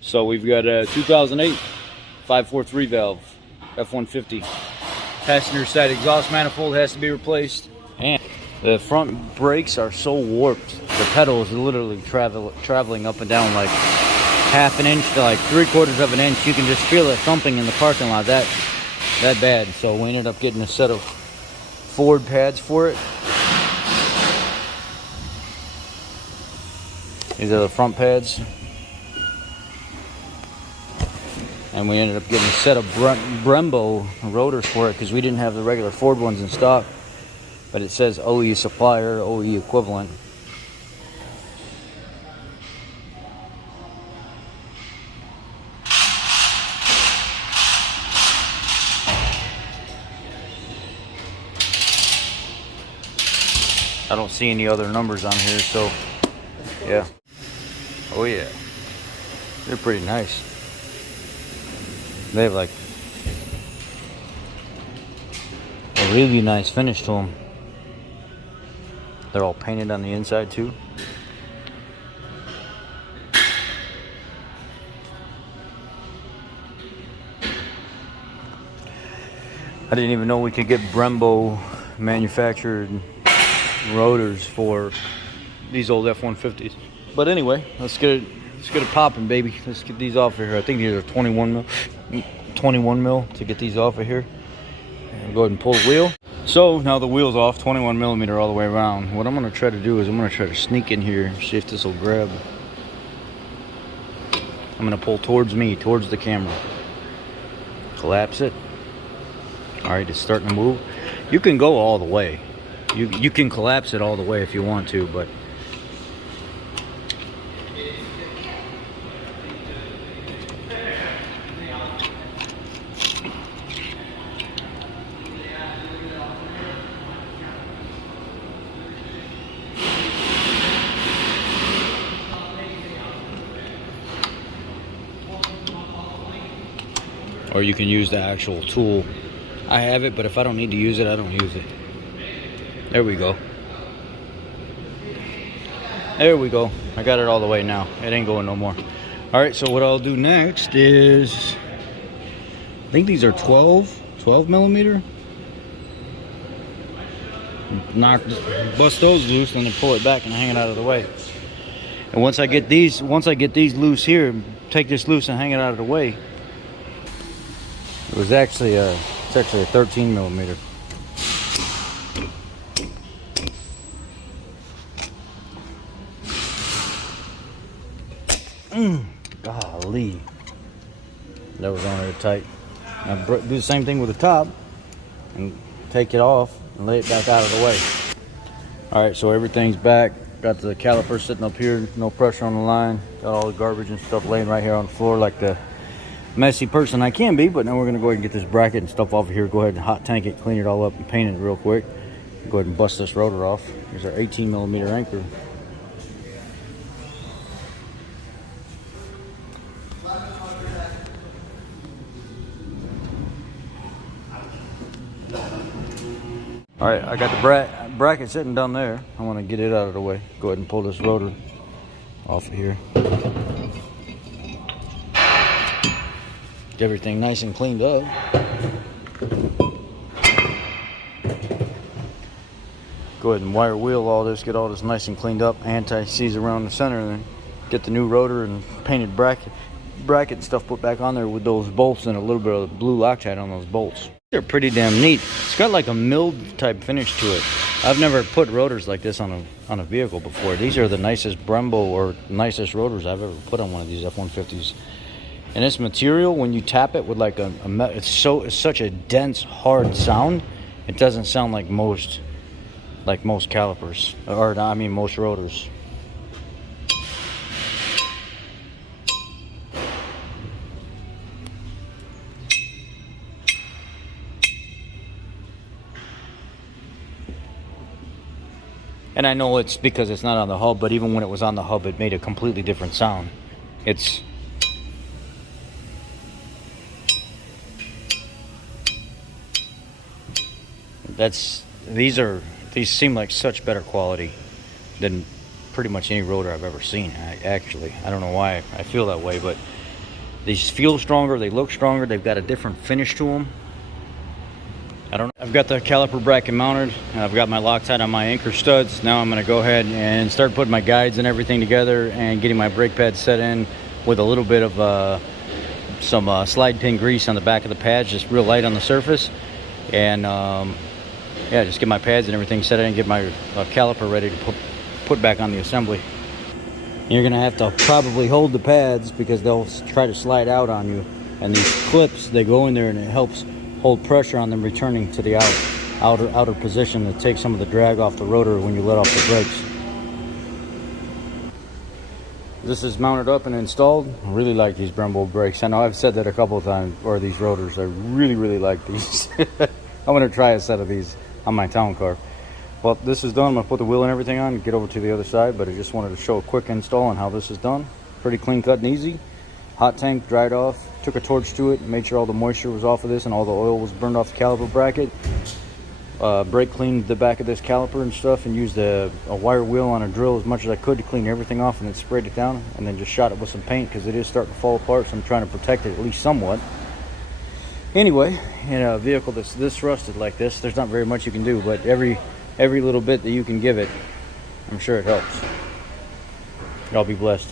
So we've got a 2008 543 valve F150. Passenger side exhaust manifold has to be replaced, and the front brakes are so warped. The pedal is literally traveling up and down like half an inch to like 3/4 of an inch. You can just feel it thumping in the parking lot that bad. So we ended up getting a set of forward pads for it. These are the front pads. And we ended up getting a set of Brembo rotors for it because we didn't have the regular Ford ones in stock. But it says OE supplier, OE equivalent. I don't see any other numbers on here, so yeah. Oh yeah, they're pretty nice. They have like a really nice finish to them. They're all painted on the inside too. I didn't even know we could get Brembo manufactured rotors for these old F150s. But anyway, let's get it popping, baby. Let's get these off of here. I think these are 21 mil to get these off of here. And go ahead and pull the wheel. So now the wheel's off, 21 millimeter all the way around. What I'm gonna try to do is I'm gonna try to sneak in here, see if this will grab. I'm gonna pull towards me, towards the camera. Collapse it. All right, it's starting to move. You can go all the way. You can collapse it all the way if you want to, but or you can use the actual tool. I have it, but if I don't need to use it, I don't use it. There we go. There we go. I got it all the way now. It ain't going no more. All right, so what I'll do next is, I think these are 12 millimeter. Bust those loose, and then pull it back and hang it out of the way. And once I get these loose here, take this loose and hang it out of the way. It was actually it's actually a 13 millimeter. Golly, that was on there tight. Now do the same thing with the top and take it off and lay it back out of the way. All right, so everything's back. Got the caliper sitting up here, no pressure on the line. Got all the garbage and stuff laying right here on the floor like the messy person I can be. But now we're gonna go ahead and get this bracket and stuff off of here. Go ahead and hot tank it, clean it all up, and paint it real quick. Go ahead and bust this rotor off. Here's our 18 millimeter anchor. All right, I got the bracket sitting down there. I want to get it out of the way. Go ahead and pull this rotor off of here. Get everything nice and cleaned up. Go ahead and wire wheel all this, get all this nice and cleaned up. Anti-seize around the center, and then get the new rotor and painted bracket and stuff put back on there with those bolts and a little bit of blue Loctite on those bolts. They're pretty damn neat. It's got like a milled type finish to it. I've never put rotors like this on a vehicle before. These are the nicest Brembo or nicest rotors I've ever put on one of these F-150s. And this material, when you tap it with like it's such a dense, hard sound. It doesn't sound like most calipers, or I mean most rotors. And I know it's because it's not on the hub, but even when it was on the hub, it made a completely different sound. These seem like such better quality than pretty much any rotor I've ever seen. I don't know why I feel that way, but These feel stronger, they look stronger, they've got a different finish to them. I've got the caliper bracket mounted, and I've got my Loctite on my anchor studs. Now I'm going to go ahead and start putting my guides and everything together and getting my brake pads set in with a little bit of some slide pin grease on the back of the pads, just real light on the surface. And yeah, just get my pads and everything set in and get my caliper ready to put back on the assembly. You're going to have to probably hold the pads because they'll try to slide out on you. And these clips, they go in there and it helps hold pressure on them returning to the outer position to take some of the drag off the rotor when you let off the brakes. This is mounted up and installed. I really like these Brembo brakes. I know I've said that a couple of times, or these rotors. I really like these. I'm going to try a set of these on my town car. Well, this is done. I'm going to put the wheel and everything on and get over to the other side, but I just wanted to show a quick install on how this is done. Pretty clean cut and easy. Hot tank dried off, took a torch to it, made sure all the moisture was off of this and all the oil was burned off the caliper bracket. Brake cleaned the back of this caliper and stuff, and used a wire wheel on a drill as much as I could to clean everything off, and then sprayed it down, and then just shot it with some paint because it is starting to fall apart, so I'm trying to protect it at least somewhat. Anyway, in a vehicle that's this rusted like this, there's not very much you can do, but every little bit that you can give it, I'm sure it helps. Y'all be blessed.